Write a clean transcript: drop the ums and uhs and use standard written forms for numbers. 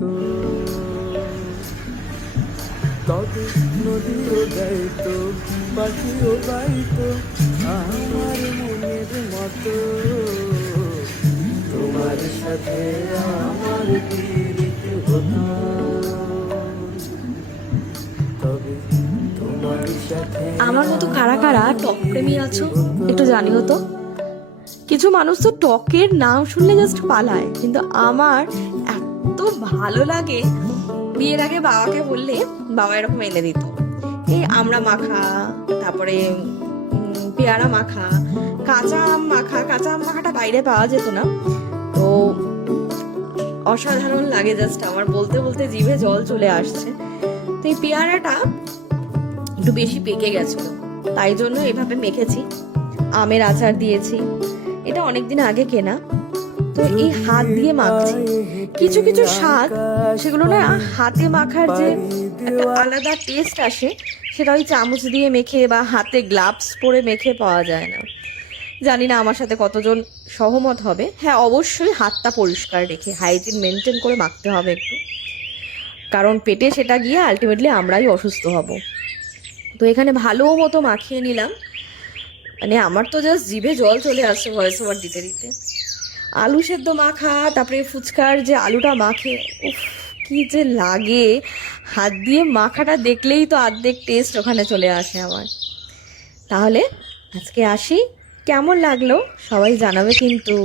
তো তবে নদীও গাইতো, পাখিও গাইতো আমার মনের মতো। তোমার সাথে আমার পীড়িত হতো, তবে তোমার সাথে আমার মতো কারা কারা টক প্রেমী আছো একটু জানিও তো। কিছু মানুষ তো টকের নাম শুনলে জাস্ট পালায়, কিন্তু আমার এত ভালো লাগে। বিয়ের আগে বাবাকে বললে বাবা এরকম এনে দিত, এই আমড়া মাখা, তারপরে পেয়ারা মাখা, কাঁচা আম মাখা। কাঁচা আম মাখাটা বাইরে পাওয়া যেত না, তো অসাধারণ লাগে। জাস্ট আমার বলতে বলতে জিভে জল চলে আসছে। তো এই পেয়ারাটা একটু বেশি পেকে গেছিল, তাই জন্য এভাবে মেখেছি। আমের আচার দিয়েছি, এটা অনেকদিন আগে কেনা। তো এই হাত দিয়ে মাখছি। কিছু কিছু শাক সেগুলো না হাতে মাখার যে একটা আলাদা টেস্ট আসে, সেটা ওই চামচ দিয়ে মেখে বা হাতে গ্লাভস পরে মেখে পাওয়া যায় না। জানি না আমার সাথে কতজন সহমত হবে। হ্যাঁ, অবশ্যই হাতটা পরিষ্কার রেখে হাইজিন মেনটেন করে মাখতে হবে একটু, কারণ পেটে সেটা গিয়ে আলটিমেটলি আমরাই অসুস্থ হব। তো এখানে ভালো মতো মাখিয়ে নিলাম। মানে আমার তো জাস্ট জিভে জল চলে আসছে ভয়েস ওভার দিতে দিতে। আলু সেদ্ধ মাখা, তারপরে ফুচকার যে আলুটা মাখে, উফ কি যে লাগে! হাত দিয়ে মাখাটা দেখলেই তো অর্ধেক টেস্ট ওখানে চলে আসে আমার। তাহলে আজকে আসি, কেমন লাগলো সবাই জানাবে কিন্তু।